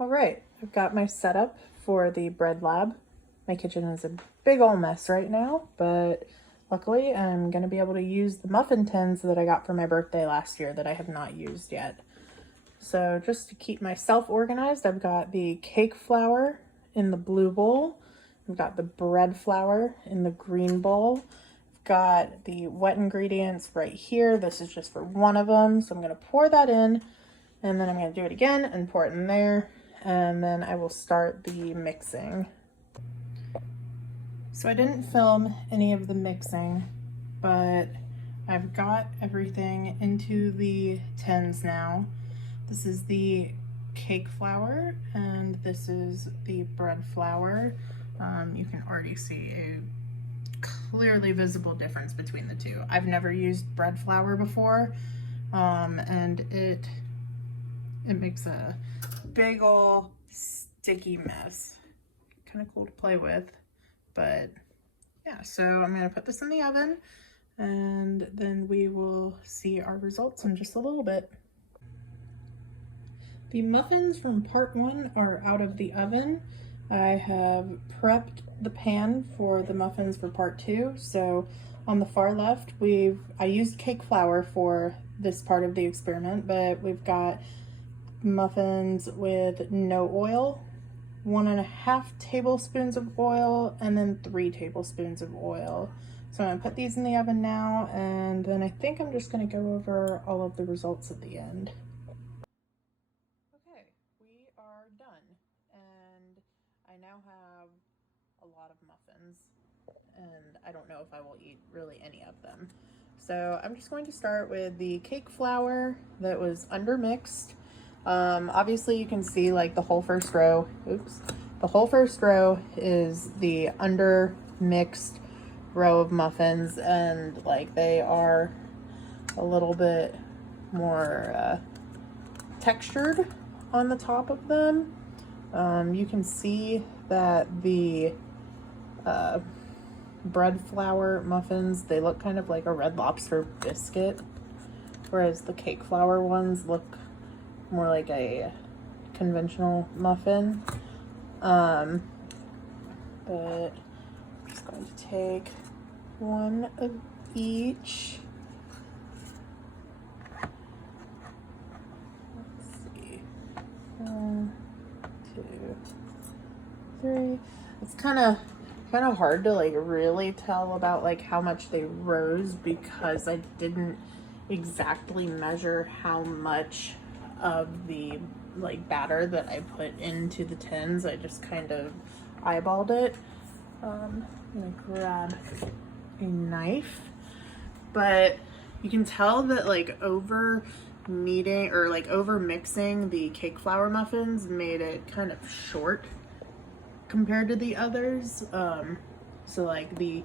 All right, I've got my setup for the bread lab. My kitchen is a big ol' mess right now, but luckily I'm gonna be able to use the muffin tins that I got for my birthday last year that I have not used yet. So just to keep myself organized, I've got the cake flour in the blue bowl. I've got the bread flour in the green bowl. I've got the wet ingredients right here. This is just for one of them. So I'm gonna pour that in, and then I'm gonna do it again and pour it in there. And then I will start the mixing. So I didn't film any of the mixing, but I've got everything into the tins now. This is the cake flour and this is the bread flour. You can already see a clearly visible difference between the two. I've never used bread flour before, and it makes a big ol' sticky mess. Kind of cool to play with, but yeah, so I'm gonna put this in the oven and then we will see our results in just a little bit. The muffins from part 1 are out of the oven. I have prepped the pan for the muffins for part 2. So on the far left, I used cake flour for this part of the experiment, but we've got muffins with no oil, 1.5 tablespoons of oil, and then 3 tablespoons of oil. So I'm gonna put these in the oven now, and then I think I'm just gonna go over all of the results at the end. Okay, we are done, and I now have a lot of muffins, and I don't know if I will eat really any of them. So I'm just going to start with the cake flour that was undermixed. Obviously you can see like the whole first row, the whole first row is the undermixed row of muffins, and like they are a little bit more textured on the top of them. You can see that the bread flour muffins, they look kind of like a Red Lobster biscuit, whereas the cake flour ones look more like a conventional muffin. But I'm just going to take one of each. Let's see. 1, 2, 3. It's kind of hard to like really tell about like how much they rose because I didn't exactly measure how much of the like batter that I put into the tins. I just kind of eyeballed it. I'm gonna grab a knife, but you can tell that like over kneading or like over mixing the cake flour muffins made it kind of short compared to the others. So like the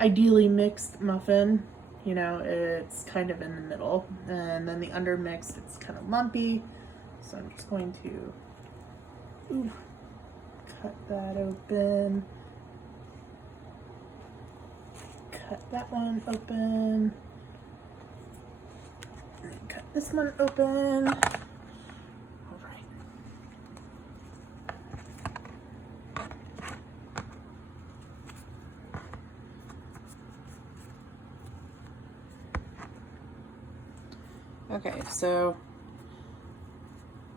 ideally mixed muffin, you know, it's kind of in the middle, and then the undermixed, it's kind of lumpy. So I'm just going to cut that open, cut that one open, and then cut this one open. All right. Okay, so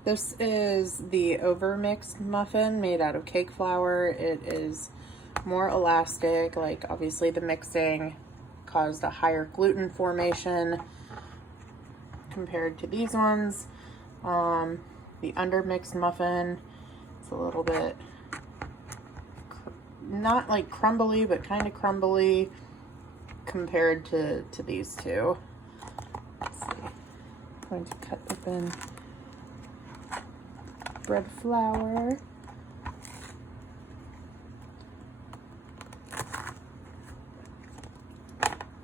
this is the overmixed muffin made out of cake flour. It is more elastic, like obviously the mixing caused a higher gluten formation compared to these ones. The undermixed muffin, it's a little bit, not like crumbly, but kind of crumbly compared to these two. Let's see. I'm going to cut open bread flour.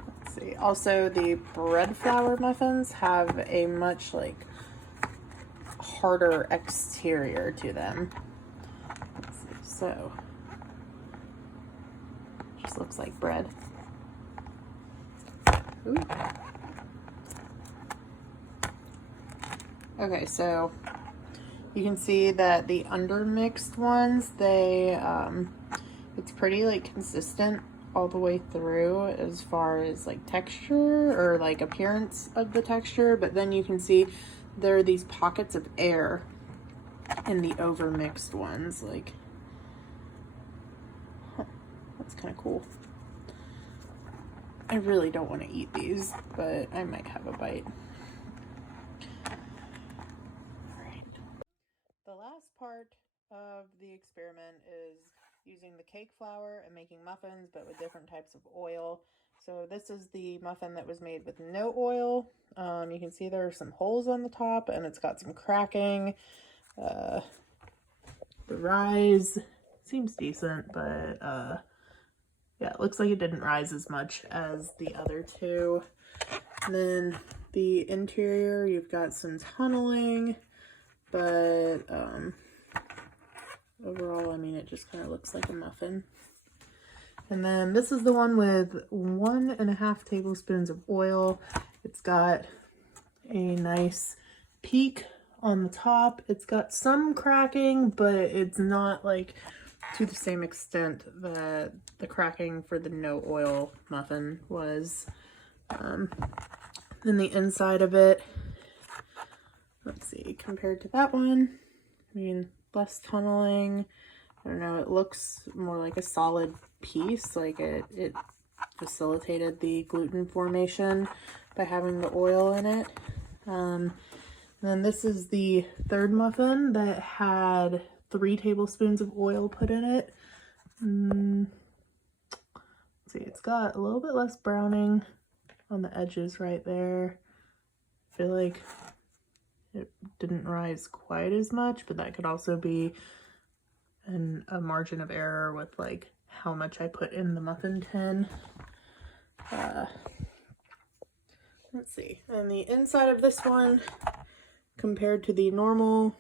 Let's see. Also, the bread flour muffins have a much like harder exterior to them. Let's see. So, just looks like bread. Ooh. Okay, so You can see that the undermixed ones, they, it's pretty like consistent all the way through as far as like texture or like appearance of the texture, but then you can see there are these pockets of air in the overmixed ones. Like, huh, that's kind of cool. I really don't want to eat these, but I might have a bite. All right. The last part of the experiment is using the cake flour and making muffins, but with different types of oil. So this is the muffin that was made with no oil. You can see there are some holes on the top and it's got some cracking. The rise seems decent, but yeah, it looks like it didn't rise as much as the other two. And then the interior, you've got some tunneling, but overall, I mean, it just kind of looks like a muffin. And then this is the one with 1.5 tablespoons of oil. It's got a nice peak on the top. It's got some cracking, but it's not like to the same extent that the cracking for the no oil muffin was. Then the inside of it, let's see, compared to that one, I mean, less tunneling. I don't know, it looks more like a solid piece, like it facilitated the gluten formation by having the oil in it. And then this is the third muffin that had 3 tablespoons of oil put in it. Let's see, it's got a little bit less browning on the edges right there. I feel like it didn't rise quite as much, but that could also be a margin of error with like how much I put in the muffin tin. Let's see, and the inside of this one compared to the normal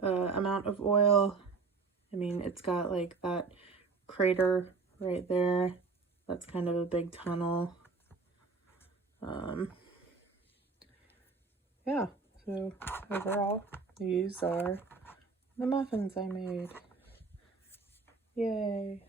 amount of oil, I mean, it's got like that crater right there. That's kind of a big tunnel. Yeah, so overall, these are the muffins I made. Yay.